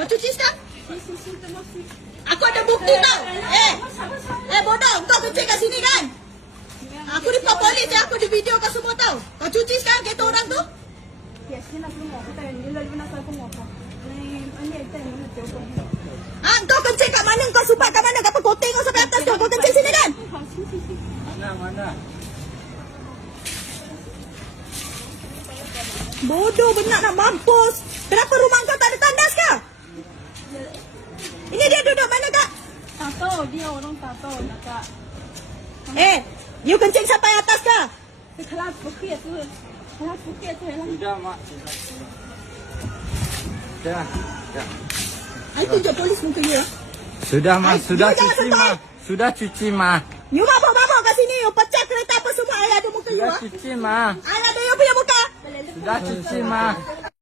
Kau cuci sekarang? Aku ada bukti tau. Bodoh, kau kencing kat sini kan? Aku report polis ya, aku di video kau semua tau. Kau cuci sekarang kereta orang tu? Kau kencing kat mana? Kau sumbat kat mana? Kau koting kau sampai atas tu? Kau kencing sini kan? Mana? Bodoh benar nak mampus. Kenapa rumah kau tak ada tandas kah? Ini dia duduk mana kak? Tak tahu, dia orang tak tahu kak. You kencing sampai atas kah? Kelas bukit tu. Sudah, Mak. Sudah. I tunjuk polis muka you. Sudah, Mak. Sudah You jangan cuci, sentuh, Mak. Sudah cuci, Mak. You mabuk-mabuk kat sini. You pecah kereta apa semua. I ada muka you. Sudah cuci, Mak. I ada you punya muka. Sudah cuci, Mak.